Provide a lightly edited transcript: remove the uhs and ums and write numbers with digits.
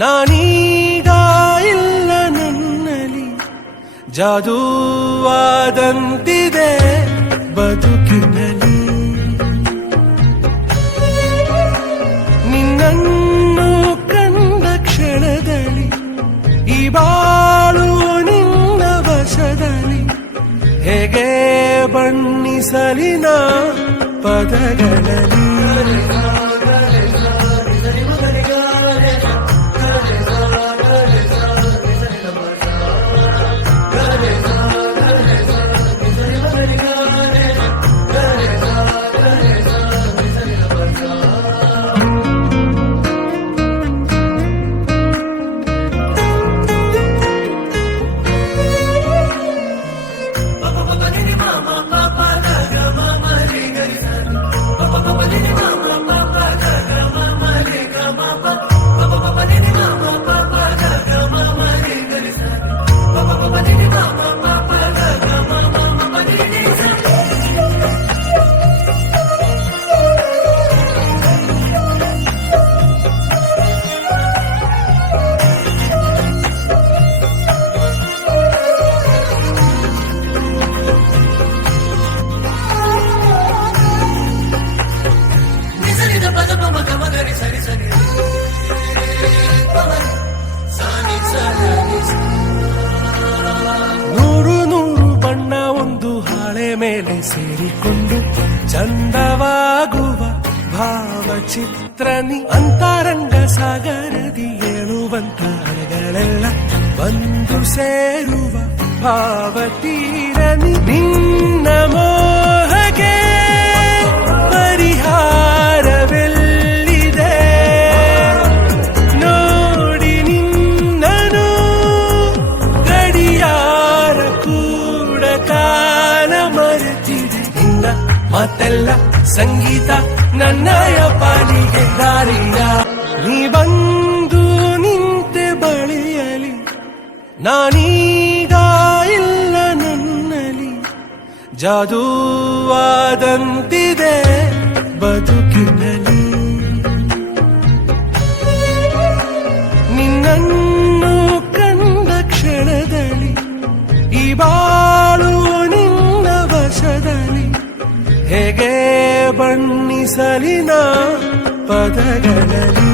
ನಾನೀಗ ಇಲ್ಲ ನನ್ನಲ್ಲಿ ಜಾದೂವಾದಂತಿದೆ ಬದುಕಿನಲ್ಲಿ. ನಿನ್ನನ್ನು ಕಂಡ ಕ್ಷಣದಲ್ಲಿ ಈ ಬಾಳು ನಿನ್ನ ವಶದಲ್ಲಿ. ಹೇಗೆ ಬಣ್ಣಿಸಲಿನ ಪದಗಳಲ್ಲಿ. ನೂರು ನೂರು ಬಣ್ಣ ಒಂದು ಹಾಳೆ ಮೇಲೆ ಸೇರಿಕೊಂಡು ಚಂದವಾಗುವ ಭಾವಚಿತ್ರನಿ. ಅಂತರಂಗ ಸಾಗರದಿ ಏಳುವಂತ ಅಲೆಗಳೆಲ್ಲ ಬಂದು ಸೇರುವ ಭಾವತೀರನಿ. ನಿನ್ನ ಮೋಹಗೆ ಪರಿಹಾರವೆಲ್ಲಿದೆ ನೋಡಿ ನಿನ್ನನು. ಗಡಿಯಾರ ಕೂಡ ಕಾಲ ಮರೆತಿದೆ. ನಿನ್ನ ಮಾತೆಲ್ಲ ಸಂಗೀತ ನನ್ನಯ ಪಾಲಿಗೆ ದಾರಿಯ. ನೀ ಬಂದು ನಿಂತೆ ಬಳಿಯಲಿ ನಾನೀಗ ಇಲ್ಲ ನನ್ನಲ್ಲಿ ಜಾದೂವಾದಂತಿದೆ ಬದುಕಿನಲ್ಲಿ. ನಿನ್ನನ್ನು ಕಂಡ ಕ್ಷಣದಲ್ಲಿ ಈ ಬಾಳು ನಿನ್ನ ವಶದಲ್ಲಿ. ಹೇಗೆ ಬಣ್ಣಿಸಲಿನ ಪದಗಳಲ್ಲಿ.